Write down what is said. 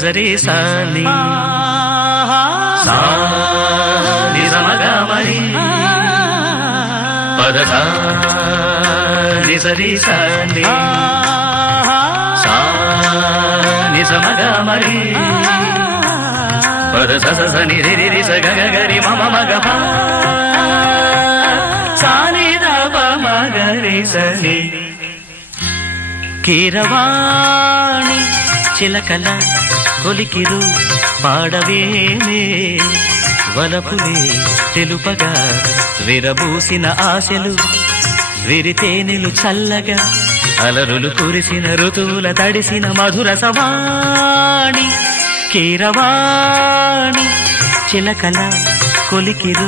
నిజరి సాని సా నిజమగ మరి పదస నిజరి సాని సా నిజమగ మరి పదస స ని రి రి స గ గ రి మ మ మ గ ప సా ని ద ప మ గ రి స ని కీరవాణి చిలకల కొలికిరు పాడవేమే వలపులే తెలుపగా విరబూసిన ఆశలు విరితేనెలు చల్లగా అలరులు కురిసిన ఋతువుల తడిసిన మధుర సవాణి కీరవాణి చిలకల కొలికిరు